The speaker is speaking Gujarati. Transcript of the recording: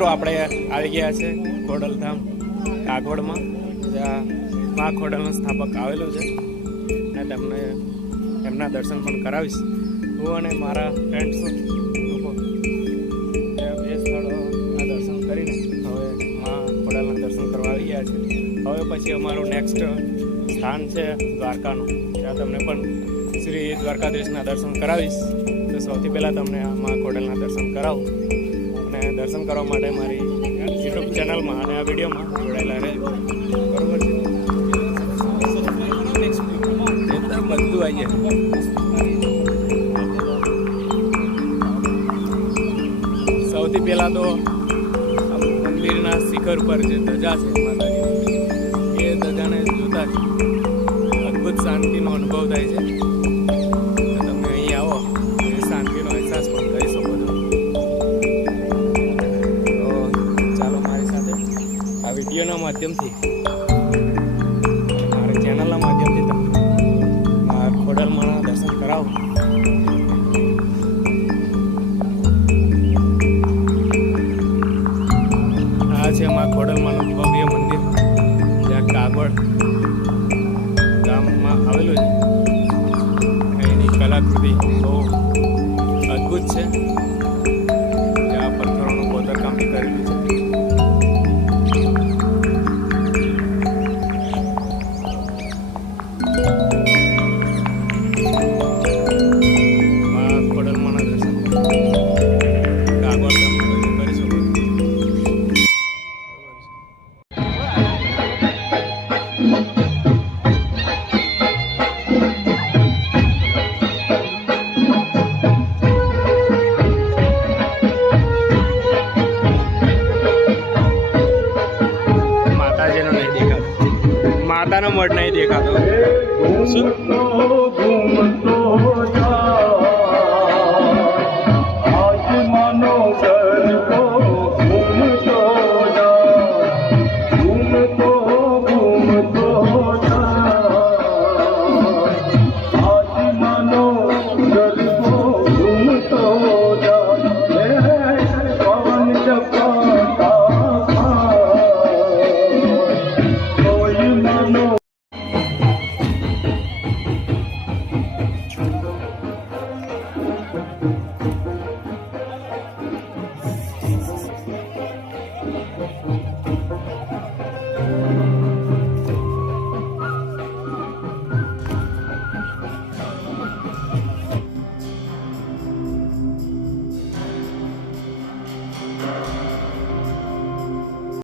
મિત્રો આપણે આવી ગયા છે ખોડલધામ કાગવડમાં, જ્યાં મા ખોડલનો સ્થાપક આવેલો છે અને તમને એમના દર્શન પણ કરાવીશ હું અને મારા ફ્રેન્ડ્સ લોકો. બે સ્થળોના દર્શન કરીને હવે મા ખોડલના દર્શન કરવા આવી ગયા છે. હવે પછી અમારું નેક્સ્ટ સ્થાન છે દ્વારકાનું, ત્યાં તમને પણ શ્રી દ્વારકાધીશના દર્શન કરાવીશ. તો સૌથી પહેલાં તમને આ મા ખોડલના દર્શન કરાવું અને દર્શન કરવા માટે મારી યુટ્યુબ ચેનલમાં અને આ વિડીયોમાં જોડાયેલા રહેજો. બરોબર છે, બધું આવી જાય. સૌથી પહેલાં તો મંદિરના શિખર પર જે ધજા છે માતાજી, એ ધજાને જોતા જ અદ્ભુત શાંતિનો અનુભવ થાય છે. તમે અહીં આવો એ શાંતિનો અહેસાસ પણ કરી શકો છો. તો ચાલો મારી સાથે આ વિડીયોના માધ્યમથી, મારી ચેનલના માધ્યમથી તમને આ ખોડલમાંના દર્શન કરાવો. આ છે મા ખોડલમાંનું ભવ્ય મંદિર, જ્યાં કાગવડ ગામમાં આવેલું છે. એની કલાકૃતિ બહુ અદ્ભુત છે. ત્યાં પથ્થરોનું કોતરકામ બી કરેલું છે. મા ખોડલમાંના દર્શન કાગવડ ગામમાં કરી શકો. માતાજીનો નહીં દેખાતો, માતાનો મઢ નહીં દેખાતો. શું